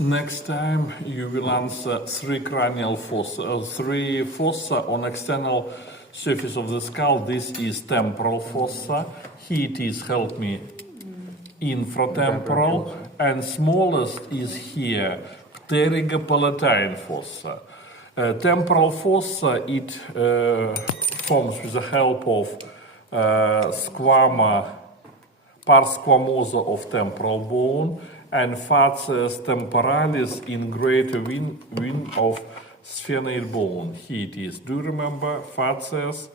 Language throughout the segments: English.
Next time you will answer three cranial fossa, three fossa on external surface of the skull. This is temporal fossa. Here it is, help me, infratemporal, and smallest is here, pterygopalatine fossa. Temporal fossa, it forms with the help of pars squamosa of temporal bone and facies temporalis in greater vein of sphenoid bone. Here it is. Do you remember facies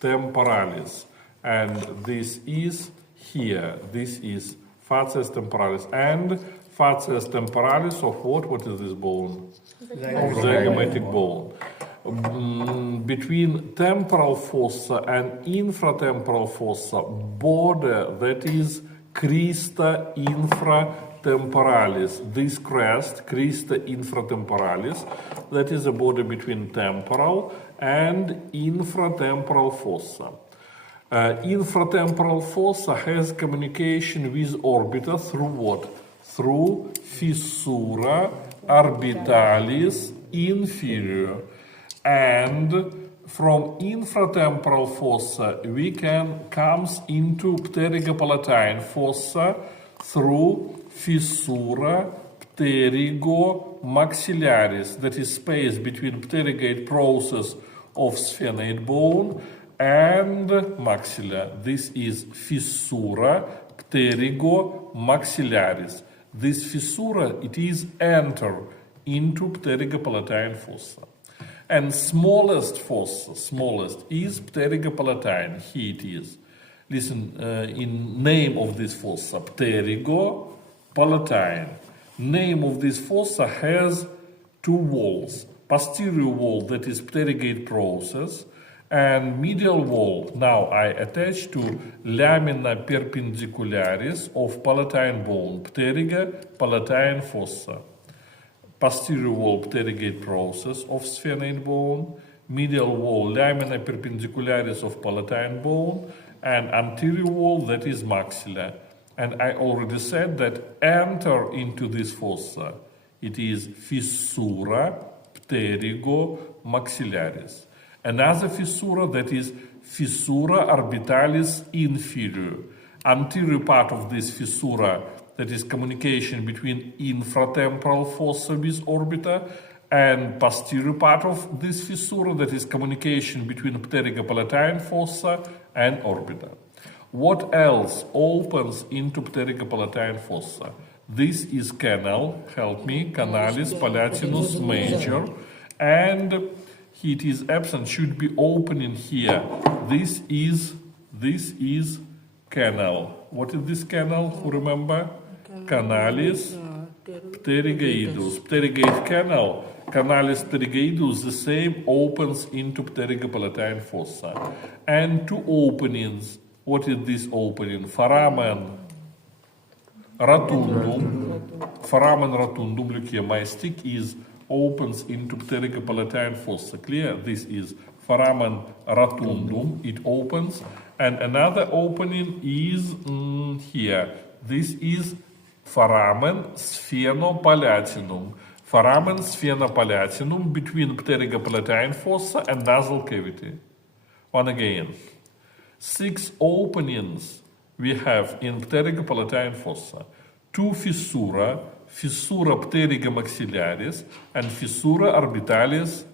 temporalis? And this is here. This is facies temporalis. And facies temporalis of what? What is this bone? Zygomatic bone. Between temporal fossa and infratemporal fossa, border that is crista infratemporalis. This crest, crista infratemporalis, that is a border between temporal and infratemporal fossa. Infratemporal fossa has communication with orbita through what? Through fissura orbitalis inferior. And from infratemporal fossa we comes into pterygopalatine fossa through fissura pterygomaxillaris, that is space between pterygate process of sphenoid bone and maxilla. This is fissura pterygomaxillaris. This fissura, it is enter into pterygopalatine fossa. And smallest fossa, smallest, is pterygopalatine. Here it is. Listen, in name of this fossa, pterygopalatine. Name of this fossa has two walls. Posterior wall, that is pterygate process, and medial wall, now I attach to lamina perpendicularis of palatine bone, pterygopalatine fossa. Posterior wall, pterygate process of sphenoid bone, medial wall, lamina perpendicularis of palatine bone, and anterior wall, that is maxilla. And I already said that enter into this fossa, it is fissura pterygomaxillaris. Another fissura, that is fissura orbitalis inferior. Anterior part of this fissura, that is communication between infratemporal fossa with orbita, and posterior part of this fissura, that is communication between pterygopalatine fossa and orbita. What else opens into pterygopalatine fossa? This is canal, help me, canalis palatinus major, and it is absent, should be opening here. This is canal. What is this canal? Who remember? Canalis pterygoidus. Pterygate canal, canalis pterygoidus, the same opens into pterygopalatine fossa. And two openings. What is this opening? Foramen rotundum. Foramen rotundum, look here, my stick opens into pterygopalatine fossa. Clear? This is foramen rotundum, it opens. And another opening is here. This is foramen sphenopalatinum. Foramen sphenopalatinum between pterygopalatine fossa and nasal cavity. One again. 6 openings we have in pterygopalatine fossa. 2 fissura pterygomaxillaris and fissura orbitalis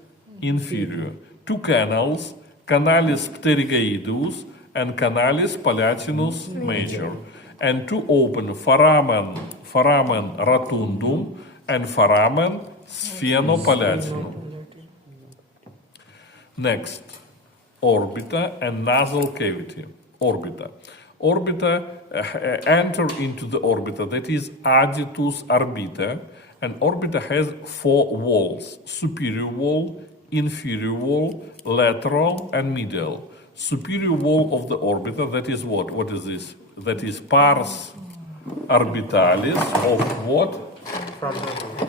inferior. 2 canals, canalis pterygoidus and canalis palatinus major. And 2 open, foramen rotundum and foramen sphenopalatinum. Next, orbita and nasal cavity. Orbita. Orbita, enter into the orbita, that is additus orbita, and orbita has 4 walls: superior wall, inferior wall, lateral, and medial. Superior wall of the orbita, that is what? What is this? That is pars orbitalis of what?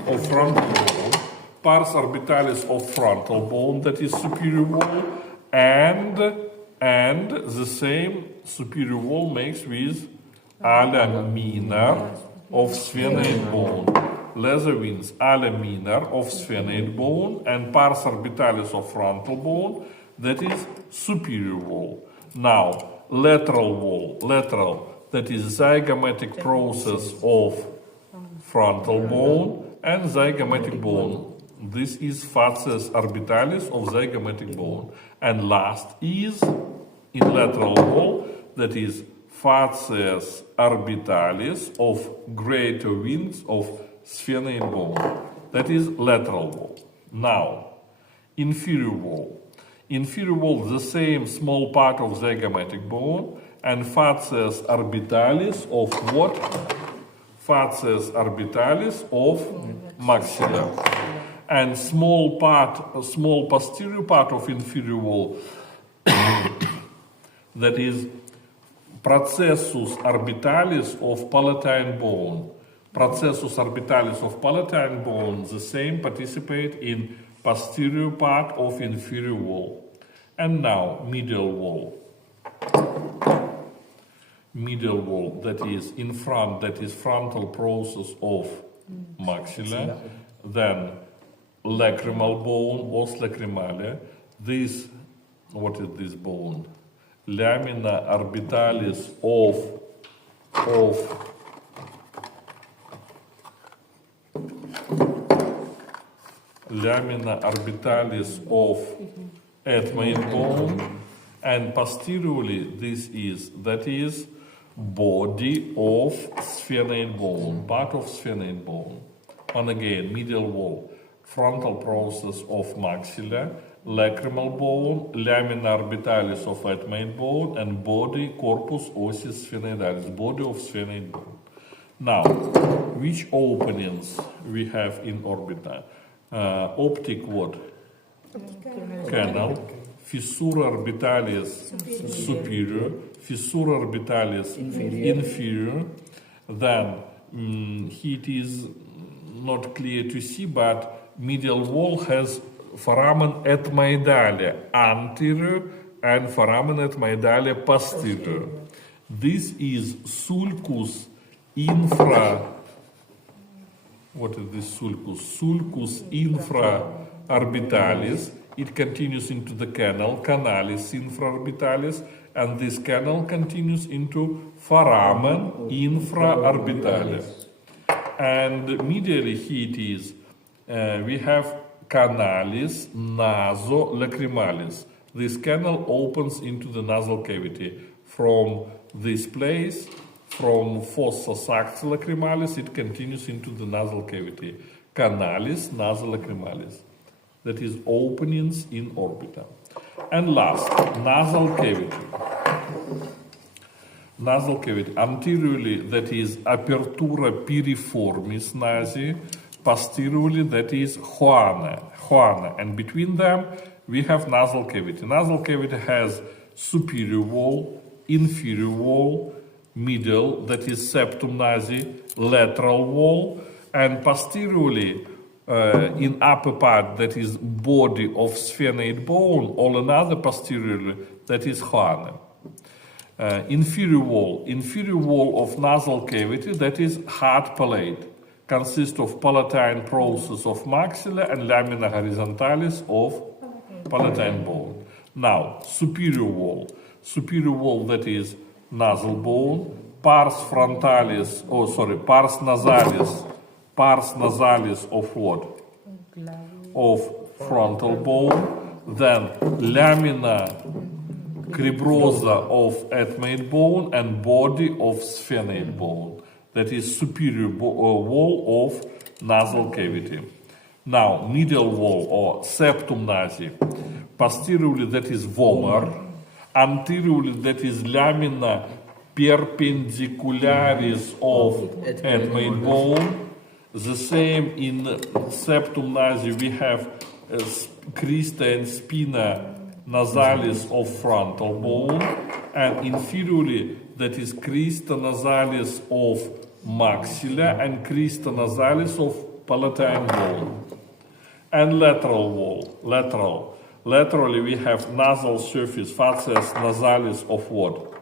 Of frontal bone. Pars orbitalis of frontal bone, that is superior wall, and the same superior wall makes with ala minor of sphenoid bone. lesser wings ala minor of sphenoid bone and pars orbitalis of frontal bone, that is superior wall. Now, lateral wall, lateral, that is zygomatic process of frontal bone and zygomatic bone. This is facies orbitalis of zygomatic bone. And last is in lateral wall, that is facies orbitalis of greater wings of sphenoid bone. That is lateral wall. Now, inferior wall. Inferior wall, the same small part of zygomatic bone and facies orbitalis of what? Facies orbitalis of maxilla. And small posterior part of inferior wall, that is processus orbitalis of palatine bone. Processus orbitalis of palatine bone, the same participate in posterior part of inferior wall. And now medial wall. Medial wall, that is in front, that is frontal process of maxilla. Then lacrimal bone, os lacrimale. This, what is this bone? Lamina orbitalis of lamina orbitalis of ethmoid bone, and posteriorly this is, that is body of sphenoid bone, part of sphenoid bone. And again, medial wall, frontal process of maxilla, lacrimal bone, lamina orbitalis of ethmoid bone, and body, corpus ossis sphenoidalis, body of sphenoid bone. Now, which openings we have in orbita? Optic what? Canal. Fissura orbitalis superior, fissura orbitalis inferior. Then it is not clear to see, but medial wall has foramen ethmoidale anterior and foramen ethmoidale posterior. This is sulcus infra. What is this sulcus? Sulcus infra orbitalis. It continues into the canal, canalis infraorbitalis, and this canal continues into foramen infraorbitalis. And medially it is, we have canalis nasolacrimalis. This canal opens into the nasal cavity. From this place, from fossa saxo-lacrimalis, it continues into the nasal cavity. Canalis nasolacrimalis. That is openings in orbita. And last, nasal cavity. Nasal cavity. Anteriorly, that is apertura piriformis nasi. Posteriorly, that is choana. And between them, we have nasal cavity. Nasal cavity has superior wall, inferior wall, middle, that is septum nasi, lateral wall, and posteriorly, in upper part, that is body of sphenoid bone, or another posteriorly, that is choana. Inferior wall of nasal cavity, that is hard palate, consists of palatine process of maxilla and lamina horizontalis of palatine bone. Now, superior wall that is nasal bone, pars nasalis of what? Of frontal bone, then lamina cribrosa of ethmoid bone and body of sphenoid bone. That is superior wall of nasal cavity. Now, medial wall or septum nasi. Posteriorly, that is vomer. Anteriorly, that is lamina perpendicularis of ethmoid bone. The same in septum nasi, we have crista and spina nasalis of frontal bone, and inferiorly, that is crista nasalis of maxilla and crista nasalis of palatine bone. And lateral wall, laterally we have nasal surface, facies nasalis of what?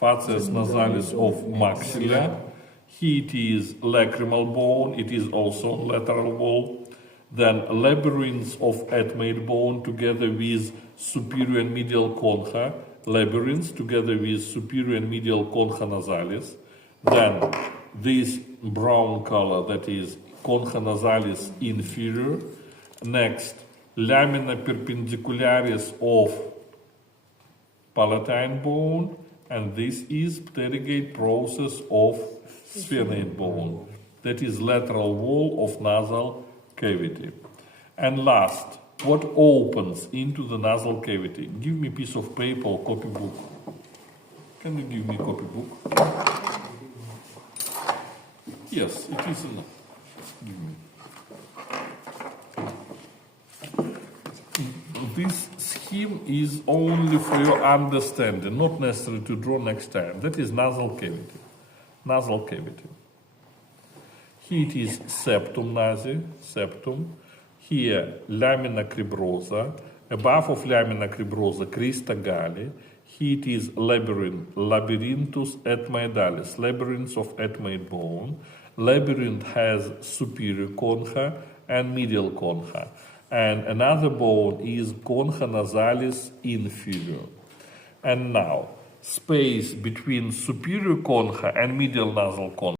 Facies nasalis of maxilla. Here it is lacrimal bone, it is also lateral wall. Then labyrinths of etmoid bone together with superior and medial concha, labyrinths together with superior and medial concha nasalis. Then this brown color, that is concha nasalis inferior. Next, lamina perpendicularis of palatine bone, and this is pterygate process of sphenoid bone, that is lateral wall of nasal cavity. And last, what opens into the nasal cavity? Give me a piece of paper or copybook. Can you give me a copybook? Yes, it is enough. Give me. This scheme is only for your understanding, not necessary to draw next time. That is nasal cavity. Nasal cavity. Here it is septum nasi, septum. Here lamina cribrosa. Above of lamina cribrosa, crista galli. Here it is labyrinth, labyrinthus etmoidalis, labyrinths of etmoid bone. Labyrinth has superior concha and medial concha. And another bone is concha nasalis inferior. And now, space between superior concha and medial nasal concha